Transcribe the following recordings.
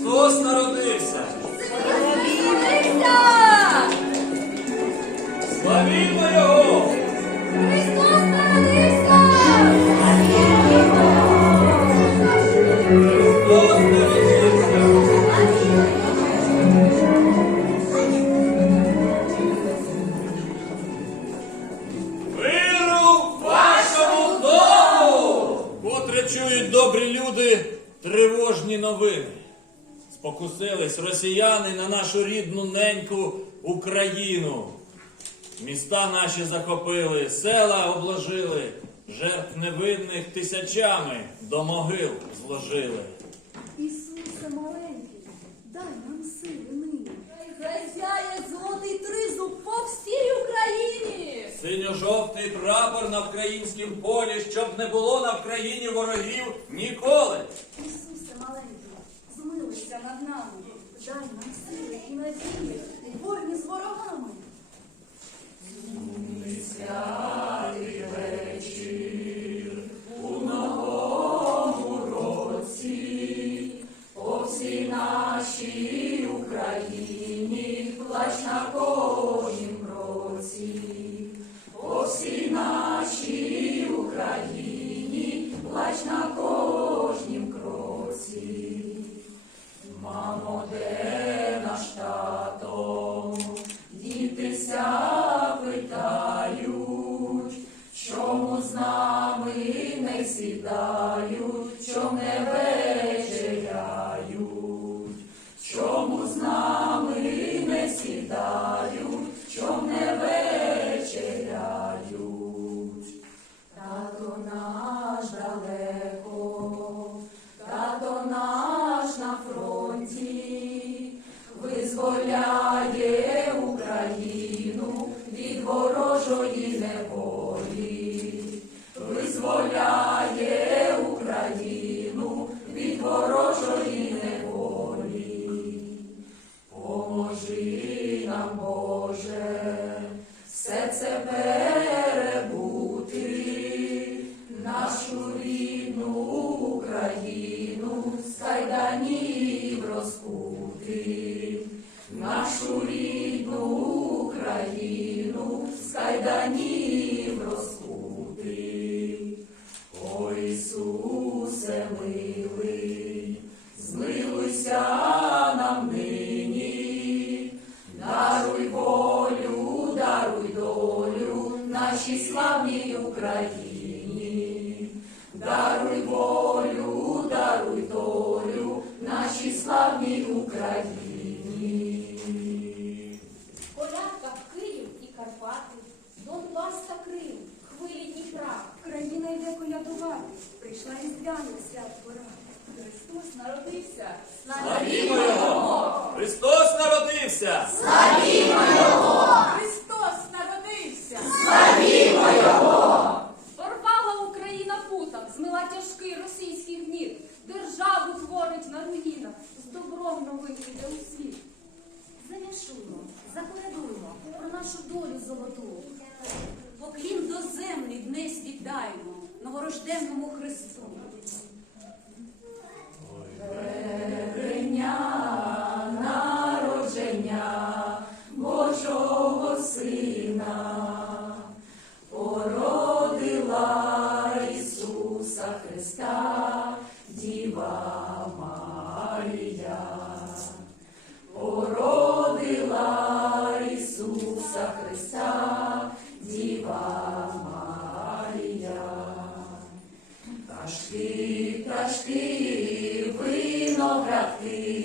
Христос народився! Славімо Його! Христос росіяни на нашу рідну неньку Україну. Міста наші захопили, села обложили, жертв невинних тисячами до могил зложили. Ісусе маленький, дай нам сили нині. Хай сяє золотий тризуб по всій Україні! Синьо-жовтий прапор на українськім полі, щоб не було на Вкраїні ворогів ніколи. Ісусе маленький, змилуйся над нами. Дай нам сили і надії у вогні з ворогами. З кайданів. О Ісусе милий, змилуйся нам нині, даруй волю, даруй долю нашій славній Україні, даруй волю, даруй долю нашій славній Україні. Прийшла різдвяна свят пора. Христос народився. Славімо Його! Христос народився! Славімо народився! Пташки, пташки, виноградки,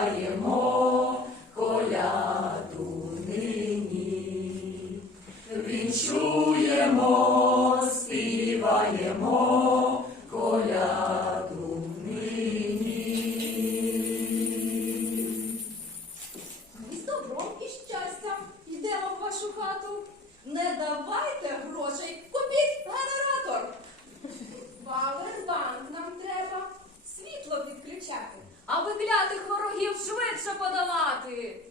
співаємо коляду нині. Вінчуємо, співаємо коляду нині. Ми з добром і щастя йдемо в вашу хату. Не давайте грошей, купіть генератор. Вау! Аби клятих ворогів швидше подолати.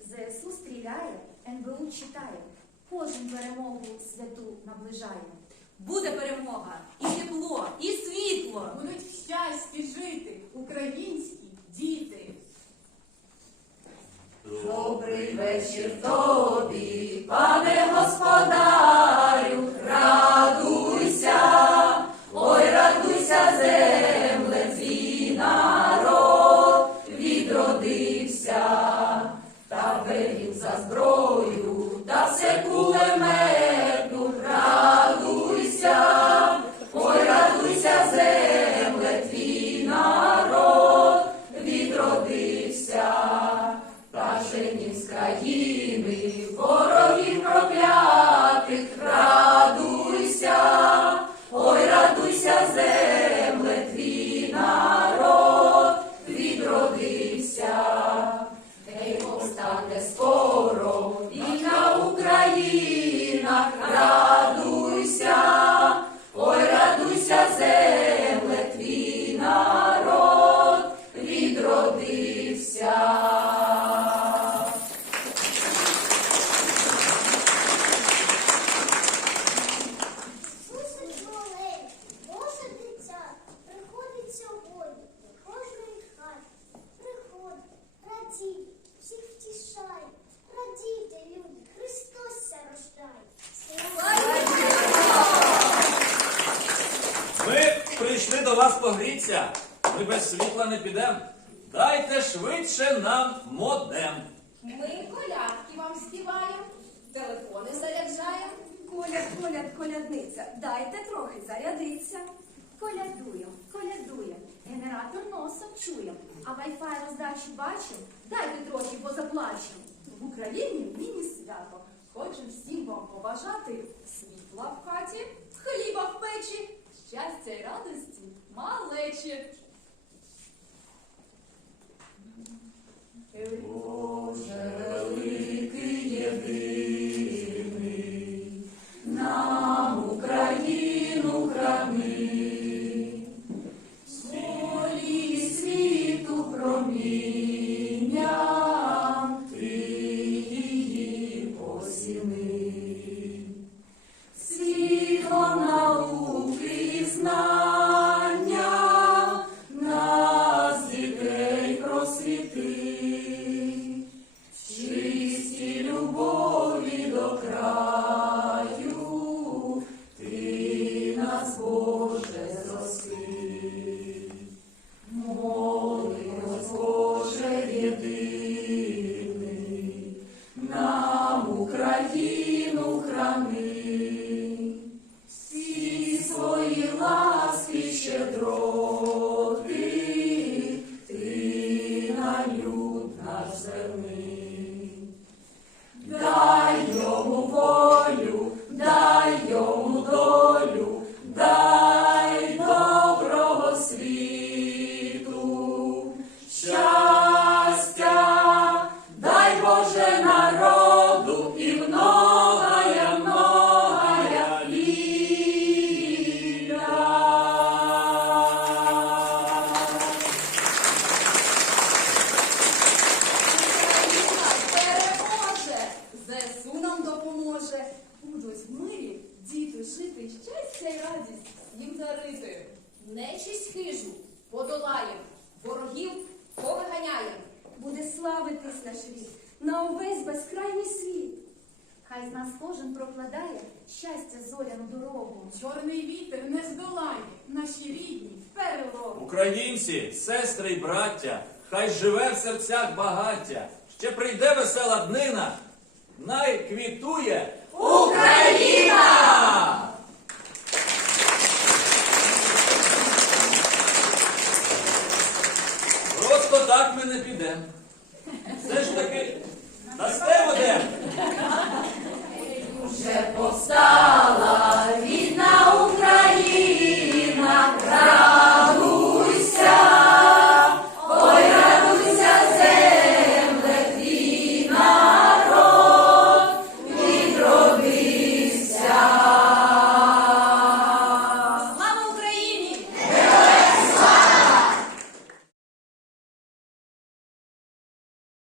ЗСУ стріляє, НБУ читає. Кожен перемогу святу наближає. Буде перемога, погріться. Ми без світла не підемо. Дайте швидше нам модем. Ми колядки вам співаємо, телефони заряджаємо. Коляд, коляд, колядниця, дайте трохи зарядиться. Колядуєм, колядуєм, генератор носом чуєм, а вайфай роздачу бачим, дайте трохи, бо заплачем. В Україні нині свято. Хочемо всім вам побажати Хай з нас кожен прокладає щастя зоряну дорогу. Чорний вітер не здолає наші рідні перелогу. Українці, сестри й браття, хай живе в серцях багаття, ще прийде весела днина, най квітує Україна! Просто так ми не підемо. Все ж таки.